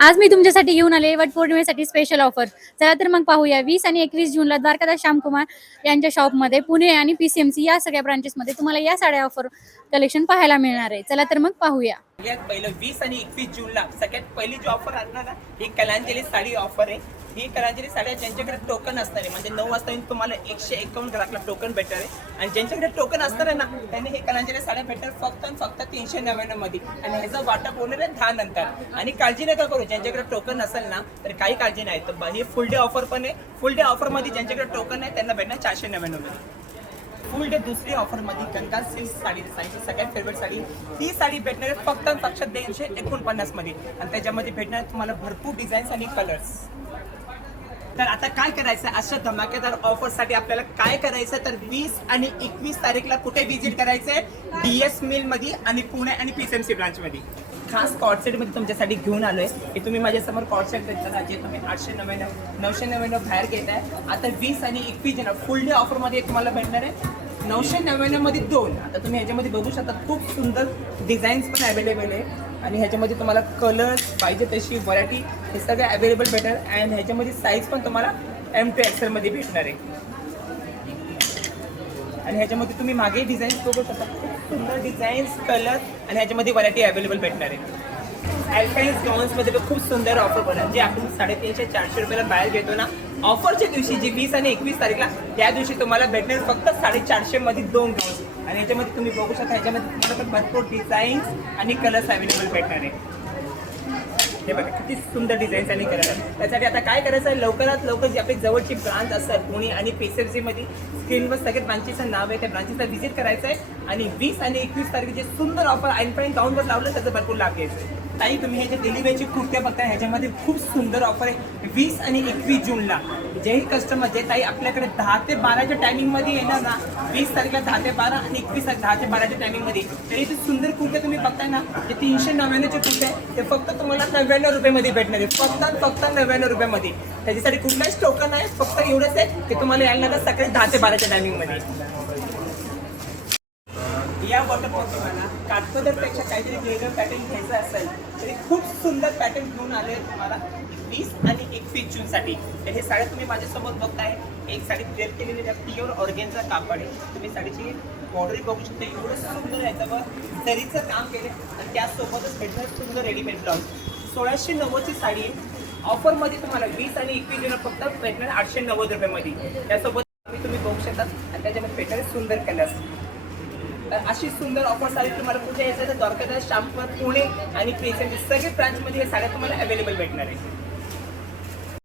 आज मी तुमच्यासाठी घेऊन आले वटपौर्णिमेसाठी स्पेशल ऑफर. चला तर मग पाहूया 20 आणि 21 जूनला द्वारकादास श्यामकुमार यांच्या शॉपमध्ये पुणे आणि पीसीएमसी या सगळ्या ब्रांचेसमध्ये तुम्हाला या साड्या ऑफर कलेक्शन पाहायला मिळणार आहे. चला तर मग पाहूया. यात पहिलं 20 आणि 21 जूनला सगळ्यात पहिली जी ऑफर आणणार ना ही कलांजली साडी ऑफर आहे. ही कलांजली साड्या ज्यांच्याकडे टोकन असणार आहे म्हणजे 9 वाजता तुम्हाला 151 ग्राहकला टोकन भेटणार आहे आणि ज्यांच्याकडे टोकन असणार आहे ना त्यांनी हे कलांजली साड्या भेटणार फक्त आणि फक्त 399 मध्ये आणि ह्याचा वाटप होणार आहे 10 नंतर. आणि काळजी नका करू, ज्यांच्याकडे टोकन असेल ना तर काही काळजी नाही. तर ही फुल डे ऑफर पण आहे. फुल डे ऑफर मध्ये ज्यांच्याकडे टोकन आहे त्यांना भेटणार 499 मध्ये. फुल डे दुसरी ऑफर मध्ये गंगा सिल्क साडी साडीची सगळ्यात फेवरेट साडी ही साडी भेटणार आहे फक्त 249 मध्ये आणि त्याच्यामध्ये भेटणार तुम्हाला भरपूर डिझाईन्स आणि कलर्स. तर आता काय करायचं अशा धमाकेदार ऑफर साठी आपल्याला काय करायचं तर 20 आणि 21 तारीखला कुठे विजिट करायचंय डीएस मिल मध्ये आणि पुणे आणि पीसीएमसी ब्रांच मध्ये. खास कॉट सेट मध्ये तुमच्यासाठी घेऊन आलोय की तुम्ही माझ्यासमोर कॉट सेट घेतला जे तुम्ही 899 999 बाहेर घेताय. आता 20 आणि 21 फुल डे ऑफर मध्ये तुम्हाला भेटणार आहे 999 मध्ये 2. आता तुम्ही ह्याच्यामध्ये बघू शकता खूप सुंदर डिझाईन्स पण अवेलेबल आहे आणि ह्याच्यामध्ये तुम्हाला कलर्स पाहिजे तशी व्हरायटी हे सगळे अवेलेबल भेटणार अँड ह्याच्यामध्ये साईज पण तुम्हाला M to XL मध्ये भेटणार आहे. आणि ह्याच्यामध्ये तुम्ही मागे डिझाईन्स बघू शकता खूप सुंदर डिझाईन्स कलर आणि ह्याच्यामध्ये व्हरायटी अवेलेबल भेटणार आहे. अल्पाईन्स गाऊन्समध्ये पण खूप सुंदर ऑफर बनणार जे आपण 350-400 रुपयाला बाहेर घेतो ना ऑफरच्या दिवशी जी 20 आणि 21 तारीखला त्या दिवशी तुम्हाला भेटणार फक्त 450 मध्ये 2 गाऊन्स आणि ह्याच्यामध्ये तुम्ही बघू शकता ह्याच्यामध्ये तुम्हाला पण भरपूर डिझाईन्स आणि कलर्स अवेलेबल भेटणार आहे. हे बघा किती सुंदर डिझाईन्स आणि कलर आहे. त्यासाठी आता काय करायचं आहे लवकरात लवकर जी आपली जवळची ब्रांच असेल पुणे आणि पीसीएमसी मध्ये स्क्रीनवर सगळ्या ब्रांचेसचं नाव आहे त्या ब्रांचेसला व्हिजिट करायचं आहे आणि 20 आणि 21 तारखेचे सुंदर ऑफर ऐनपर्यंत गाऊनवर लावलं त्याचा भरपूर लाभ घ्यायचा आहे. ताई तुम्ही हे जे डेली कुर्त्या बघताय ह्याच्यामध्ये खूप सुंदर ऑफर आहे 20 आणि 21 जूनला. जेही कस्टमर जे ताई आपल्याकडे 10 ते 12च्या टायमिंगमध्ये येणार ना 20 तारखेला 10 ते 12 आणि 21 10 ते 12च्या टायमिंगमध्ये तरी ते सुंदर कुर्ते तुम्ही बघताय ना ते 399चे कुर्ते आहे ते फक्त तुम्हाला 99 रुपयामध्ये भेटणार आहे फक्त 99 रुपयामध्ये. त्याच्यासाठी कुठलाच टोकन आहे फक्त एवढंच आहे की तुम्हाला यायला लागेल सकाळी 10 ते 12च्या टायमिंगमध्ये. या वॉटरपॉर्टिंगला काठपदरपेक्षा काहीतरी वेगळं पॅटर्न घ्यायचं असेल तरी खूप सुंदर पॅटर्न घेऊन आले तुम्हाला 20 आणि 21 जूनसाठी. तर हे साड्या तुम्ही माझ्यासोबत बघताय एक साडी प्लेट केलेली आहे प्युअर ऑर्गेनचा कापड आहे. तुम्ही साडीची बॉर्डर बघू शकता एवढं सुंदर याच्यावर जरीचं काम केलं आणि त्यासोबतच भेटणार सुंदर रेडीमेड ब्लाऊज. 1690ची साडी आहे ऑफरमध्ये तुम्हाला 20 आणि 21 जून फक्त भेटणार 890 रुपयामध्ये. त्यासोबत तुम्ही बघू शकता आणि त्याच्यामध्ये भेटणार सुंदर कलर्स. अशी सुंदर ऑफर साडी तुम्हाला कुठे यायचं तर द्वारकादास श्यामकुमार पुणे आणि पीसीएमसी सगळे ब्रांचमध्ये हे साड्या तुम्हाला अवेलेबल भेटणार आहे.